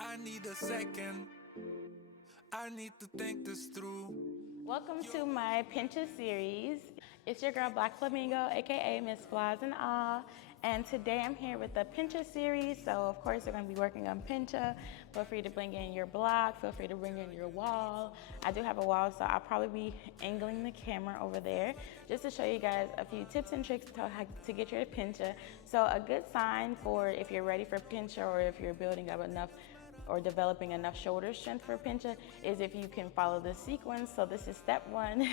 I need a second. I need to think this through. Welcome to my Pincha series. It's your girl Black Flamingo, aka Miss Flaws and All. And today I'm here with the Pincha series. So of course we're gonna be working on Pincha. Feel free to bring in your block, feel free to bring in your wall. I do have a wall, so I'll probably be angling the camera over there just to show you guys a few tips and tricks to get your Pincha. So a good sign for if you're ready for Pincha or if you're building up enough or developing enough shoulder strength for Pincha is if you can follow the sequence. So this is step one,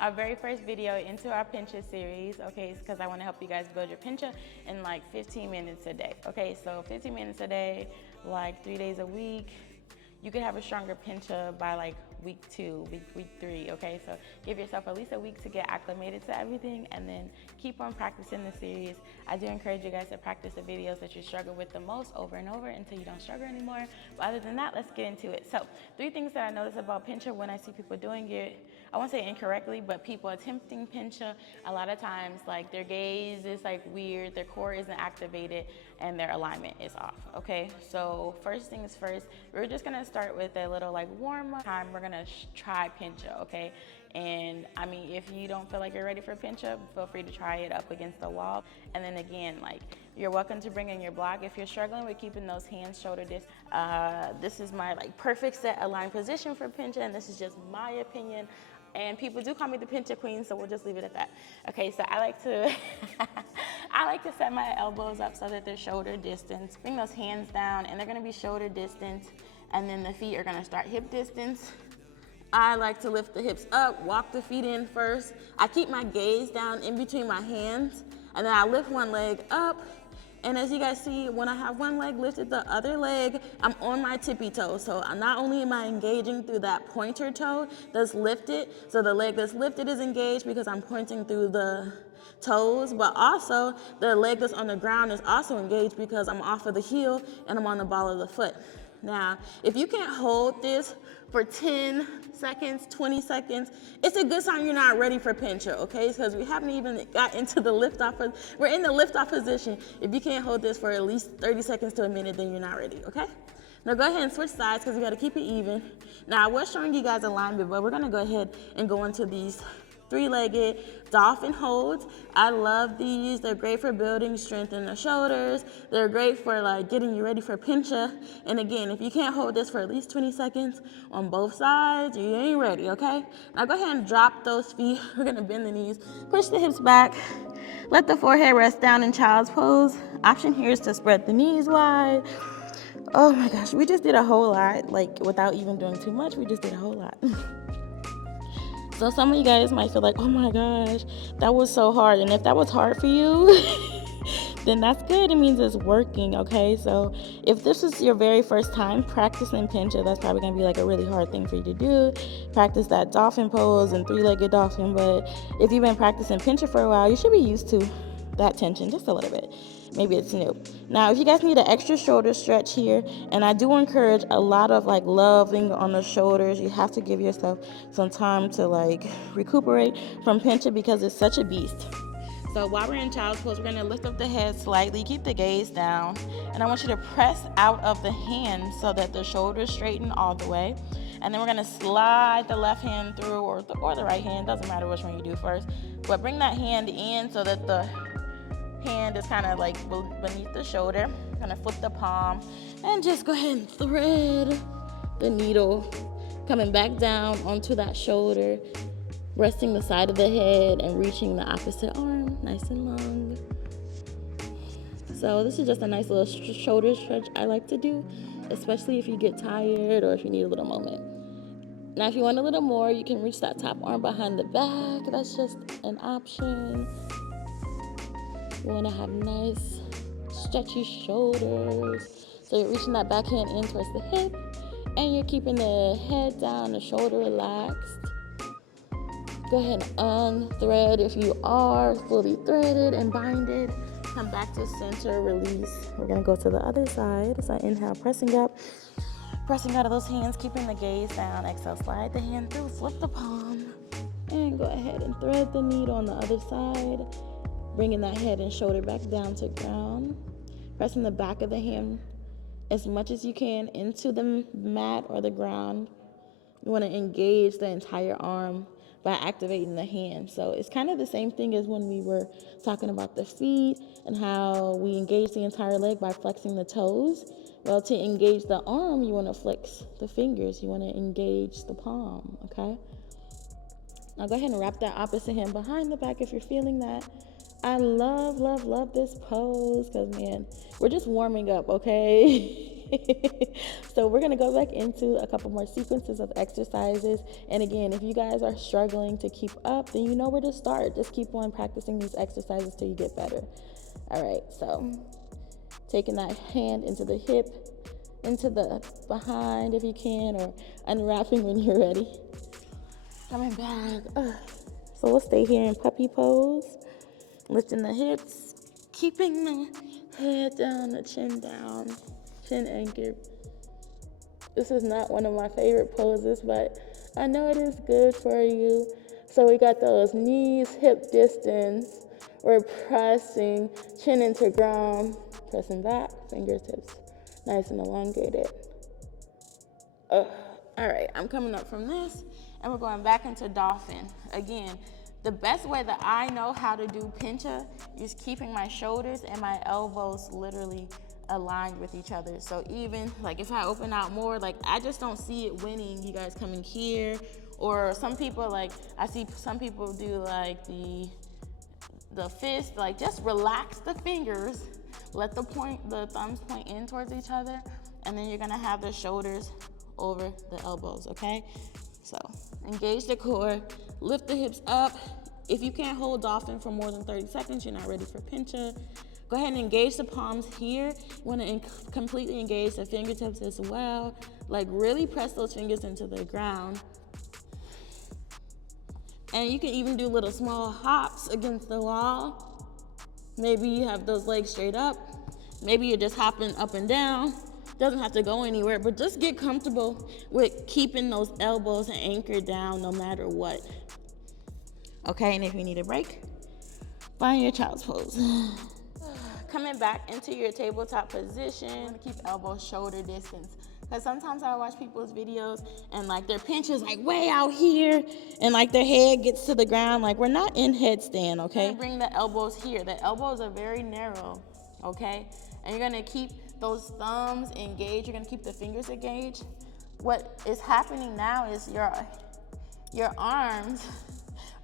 our very first video into our Pincha series, okay, because I want to help you guys build your Pincha in like 15 minutes a day, okay? So 15 minutes a day, like 3 days a week. You could have a stronger Pincha by like week 2, week 3, okay? So give yourself at least a week to get acclimated to everything and then keep on practicing the series. I do encourage you guys to practice the videos that you struggle with the most over and over until you don't struggle anymore. But other than that, let's get into it. So 3 things that I notice about Pincha when I see people doing it, I won't say incorrectly, but people attempting Pincha, a lot of times like their gaze is like weird, their core isn't activated, and their alignment is off, okay? So first things first, we're just gonna start with a little like warm up time. We're gonna try Pincha, okay? And I mean, if you don't feel like you're ready for Pincha, feel free to try it up against the wall. And then again, like, you're welcome to bring in your block. If you're struggling with keeping those hands shoulder distance, this is my like perfect set aligned position for Pincha, and this is just my opinion. And people do call me the Pincha Queen, so we'll just leave it at that. Okay, so I like to I like to set my elbows up so that they're shoulder distance. Bring those hands down, and they're gonna be shoulder distance, and then the feet are gonna start hip distance. I like to lift the hips up, walk the feet in first. I keep my gaze down in between my hands, and then I lift one leg up. And as you guys see, when I have one leg lifted, the other leg, I'm on my tippy toe. So not only am I engaging through that pointer toe that's lifted, so the leg that's lifted is engaged because I'm pointing through the toes, but also the leg that's on the ground is also engaged because I'm off of the heel and I'm on the ball of the foot. Now, if you can't hold this for 10 seconds, 20 seconds, it's a good sign you're not ready for Pincha, okay? Because we haven't even got into the lift off. We're in the lift off position. If you can't hold this for at least 30 seconds to a minute, then you're not ready, okay? Now go ahead and switch sides because we got to keep it even. Now, I was showing you guys alignment, but we're going to go ahead and go into these 3-legged dolphin holds. I love these. They're great for building strength in the shoulders. They're great for like getting you ready for Pincha. And again, if you can't hold this for at least 20 seconds on both sides, you ain't ready, okay? Now go ahead and drop those feet. We're gonna bend the knees, push the hips back, let the forehead rest down in child's pose. Option here is to spread the knees wide. Oh my gosh, we just did a whole lot, like without even doing too much, we just did a whole lot. So some of you guys might feel like, oh my gosh, that was so hard. And if that was hard for you, then that's good. It means it's working, okay? So if this is your very first time practicing Pincha, that's probably gonna be like a really hard thing for you to do. Practice that dolphin pose and 3-legged dolphin. But if you've been practicing Pincha for a while, you should be used to that tension just a little bit. Maybe it's new. Now, if you guys need an extra shoulder stretch here, and I do encourage a lot of like loving on the shoulders, you have to give yourself some time to like recuperate from Pincha because it's such a beast. So while we're in child's pose, we're gonna lift up the head slightly, keep the gaze down, and I want you to press out of the hand so that the shoulders straighten all the way. And then we're gonna slide the left hand through or the right hand, doesn't matter which one you do first, but bring that hand in so that the hand is kind of like beneath the shoulder. Gonna flip the palm and just go ahead and thread the needle coming back down onto that shoulder, resting the side of the head and reaching the opposite arm nice and long. So this is just a nice little shoulder stretch I like to do, especially if you get tired or if you need a little moment. Now if you want a little more, you can reach that top arm behind the back. That's just an option. You want to have nice, stretchy shoulders. So you're reaching that back hand in towards the hip, and you're keeping the head down, the shoulder relaxed. Go ahead and unthread if you are fully threaded and binded. Come back to center, release. We're going to go to the other side. So inhale, pressing up. Pressing out of those hands, keeping the gaze down. Exhale, slide the hand through, flip the palm. And go ahead and thread the needle on the other side. bringing that head and shoulder back down to ground. Pressing the back of the hand as much as you can into the mat or the ground. You want to engage the entire arm by activating the hand. So it's kind of the same thing as when we were talking about the feet and how we engage the entire leg by flexing the toes. Well, to engage the arm, you want to flex the fingers. You want to engage the palm, okay? Now go ahead and wrap that opposite hand behind the back if you're feeling that. I love, love, love this pose because, man, we're just warming up, okay? So we're going to go back into a couple more sequences of exercises. And again, if you guys are struggling to keep up, then you know where to start. Just keep on practicing these exercises till you get better. All right, so taking that hand into the hip, into the behind if you can, or unwrapping when you're ready. Coming back. So we'll stay here in puppy pose. Lifting the hips, keeping the head down, the chin down, chin anchored. This is not one of my favorite poses, but I know it is good for you. So we got those knees hip distance. We're pressing, chin into ground, pressing back, fingertips nice and elongated. All right, I'm coming up from this, and we're going back into dolphin. Again, the best way that I know how to do pincha is keeping my shoulders and my elbows literally aligned with each other. So even like if I open out more, like I just don't see it winning you guys coming here. Or some people, like I see some people do like the fist, like just relax the fingers, let the thumbs point in towards each other, and then you're gonna have the shoulders over the elbows, okay? So engage the core, lift the hips up. If you can't hold dolphin for more than 30 seconds, you're not ready for pincha. Go ahead and engage the palms here. You want to completely engage the fingertips as well. Like really press those fingers into the ground. And you can even do little small hops against the wall. Maybe you have those legs straight up. Maybe you're just hopping up and down. Doesn't have to go anywhere, but just get comfortable with keeping those elbows anchored down no matter what. Okay, and if you need a break, find your child's pose. Coming back into your tabletop position, keep elbows shoulder distance. Because sometimes I watch people's videos and like their pinch is like way out here and like their head gets to the ground. Like we're not in headstand, okay? Bring the elbows here. The elbows are very narrow, okay? And you're gonna keep those thumbs engaged. You're gonna keep the fingers engaged. What is happening now is your arms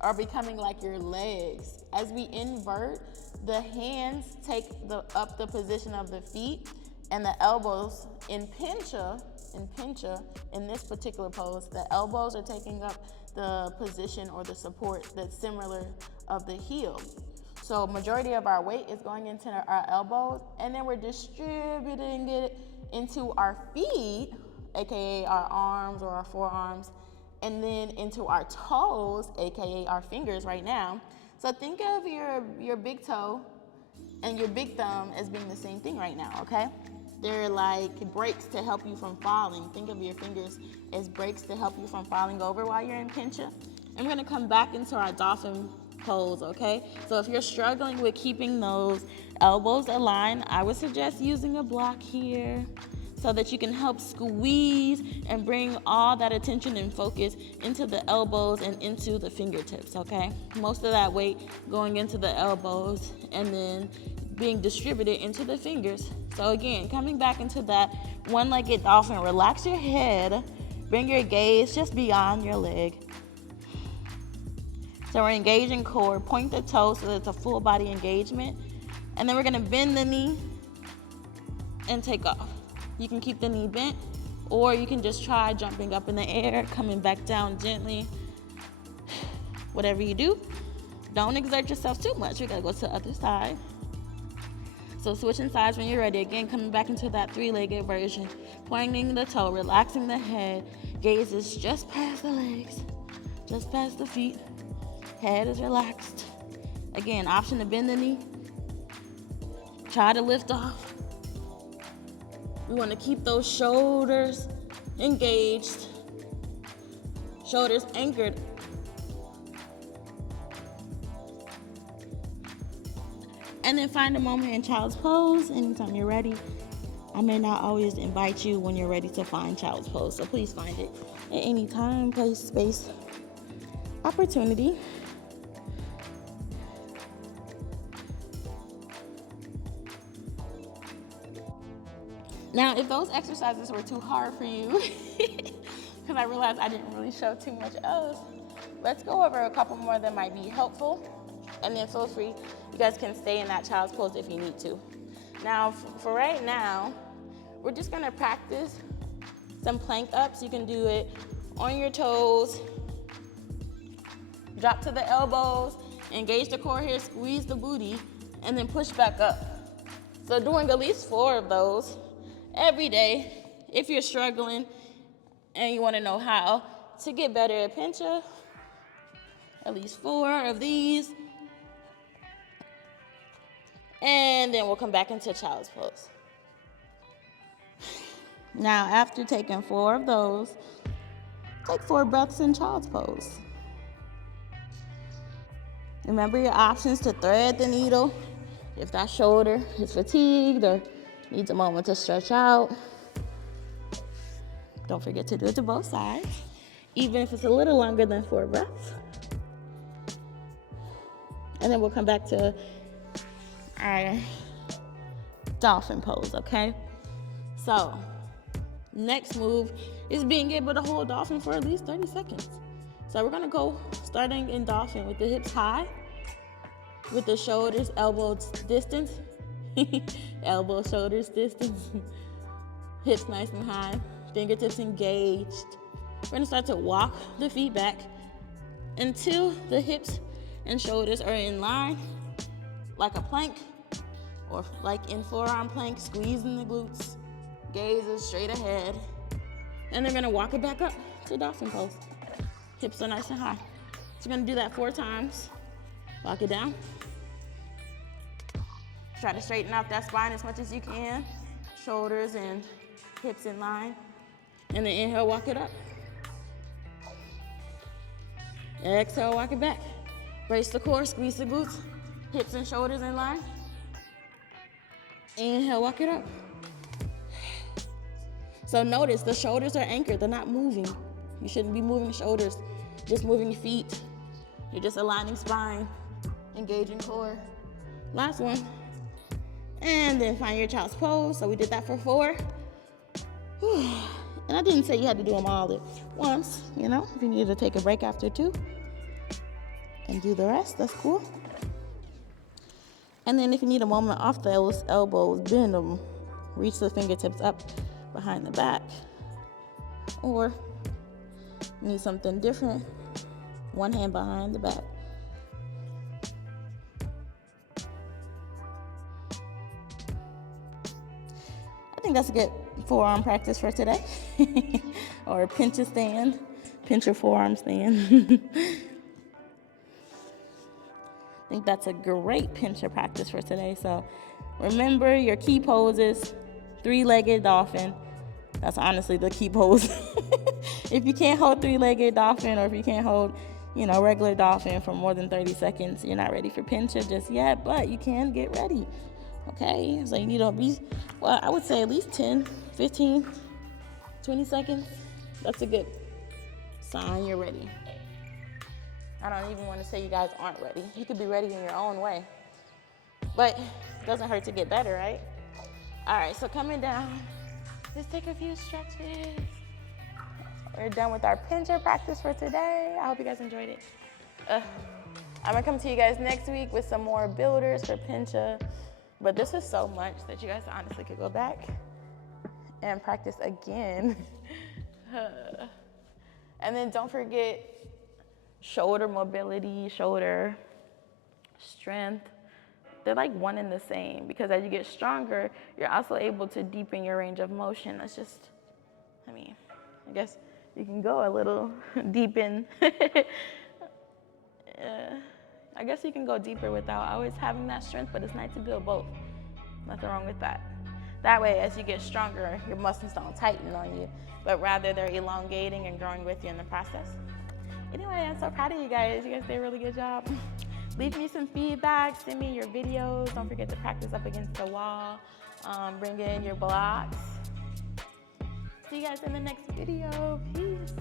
are becoming like your legs. As we invert, the hands take up the position of the feet, and the elbows in pincha, in this particular pose, the elbows are taking up the position or the support that's similar of the heel. So majority of our weight is going into our elbows, and then we're distributing it into our feet, aka our arms or our forearms, and then into our toes, aka our fingers right now. So think of your big toe and your big thumb as being the same thing right now, okay? They're like brakes to help you from falling. Think of your fingers as brakes to help you from falling over while you're in pincha. And we're gonna come back into our dolphin pose, okay? So if you're struggling with keeping those elbows aligned, I would suggest using a block here so that you can help squeeze and bring all that attention and focus into the elbows and into the fingertips, okay? Most of that weight going into the elbows and then being distributed into the fingers. So again, coming back into that one-legged dolphin, relax your head, bring your gaze just beyond your leg. So we're engaging core, point the toe so that it's a full body engagement. And then we're gonna bend the knee and take off. You can keep the knee bent, or you can just try jumping up in the air, coming back down gently. Whatever you do, don't exert yourself too much. We gotta go to the other side. So switching sides when you're ready. Again, coming back into that three-legged version. Pointing the toe, relaxing the head. Gaze is just past the legs, just past the feet. Head is relaxed. Again, option to bend the knee. Try to lift off. We want to keep those shoulders engaged, shoulders anchored. And then find a moment in child's pose anytime you're ready. I may not always invite you when you're ready to find child's pose, so please find it at any time, place, space, opportunity. Now, if those exercises were too hard for you, because I realized I didn't really show too much else, let's go over a couple more that might be helpful. And then feel free, you guys can stay in that child's pose if you need to. Now, for right now, we're just gonna practice some plank ups. You can do it on your toes, drop to the elbows, engage the core here, squeeze the booty, and then push back up. So doing at least 4 of those every day. If you're struggling and you wanna know how to get better at Pincha, at least 4 of these. And then we'll come back into child's pose. Now, after taking 4 of those, take 4 breaths in child's pose. Remember your options to thread the needle if that shoulder is fatigued or needs a moment to stretch out. Don't forget to do it to both sides, even if it's a little longer than 4 breaths. And then we'll come back to our dolphin pose, okay? So, next move is being able to hold dolphin for at least 30 seconds. So we're gonna go starting in dolphin with the hips high, with the shoulders, elbows distance, elbow, shoulders distance, hips nice and high, fingertips engaged. We're gonna start to walk the feet back until the hips and shoulders are in line, like a plank, or like in forearm plank, squeezing the glutes, gazes straight ahead. And they're gonna walk it back up to dolphin pose. Hips are nice and high. So we're gonna do that 4 times. Walk it down. Try to straighten out that spine as much as you can. Shoulders and hips in line. And then inhale, walk it up. Exhale, walk it back. Brace the core, squeeze the glutes, hips and shoulders in line. Inhale, walk it up. So notice the shoulders are anchored, they're not moving. You shouldn't be moving shoulders, just moving your feet. You're just aligning spine, engaging core. Last one. And then find your child's pose. So we did that for 4. And I didn't say you had to do them all at once, you know, if you needed to take a break after 2 and do the rest, that's cool. And then if you need a moment off those elbows, bend them, reach the fingertips up behind the back. Or you need something different, one hand behind the back. I think that's a good forearm practice for today. Or pincha stand, pincha forearm stand. I think that's a great pincha practice for today. So remember your key poses, 3-legged dolphin. That's honestly the key pose. If you can't hold 3-legged dolphin, or if you can't hold, regular dolphin for more than 30 seconds, you're not ready for pincha just yet, but you can get ready. Okay, so you need to be, I would say at least 10, 15, 20 seconds. That's a good sign you're ready. I don't even want to say you guys aren't ready. You could be ready in your own way. But it doesn't hurt to get better, right? All right, so coming down, let's take a few stretches. We're done with our pincha practice for today. I hope you guys enjoyed it. I'm gonna come to you guys next week with some more builders for pincha. But this is so much that you guys honestly could go back and practice again. And then don't forget shoulder mobility, shoulder strength. They're like one and the same, because as you get stronger, you're also able to deepen your range of motion. That's just, I guess you can go a little deep in. I guess you can go deeper without always having that strength, but it's nice to build both. Nothing wrong with that. That way, as you get stronger, your muscles don't tighten on you, but rather they're elongating and growing with you in the process. Anyway, I'm so proud of you guys. You guys did a really good job. Leave me some feedback, send me your videos. Don't forget to practice up against the wall. Bring in your blocks. See you guys in the next video. Peace.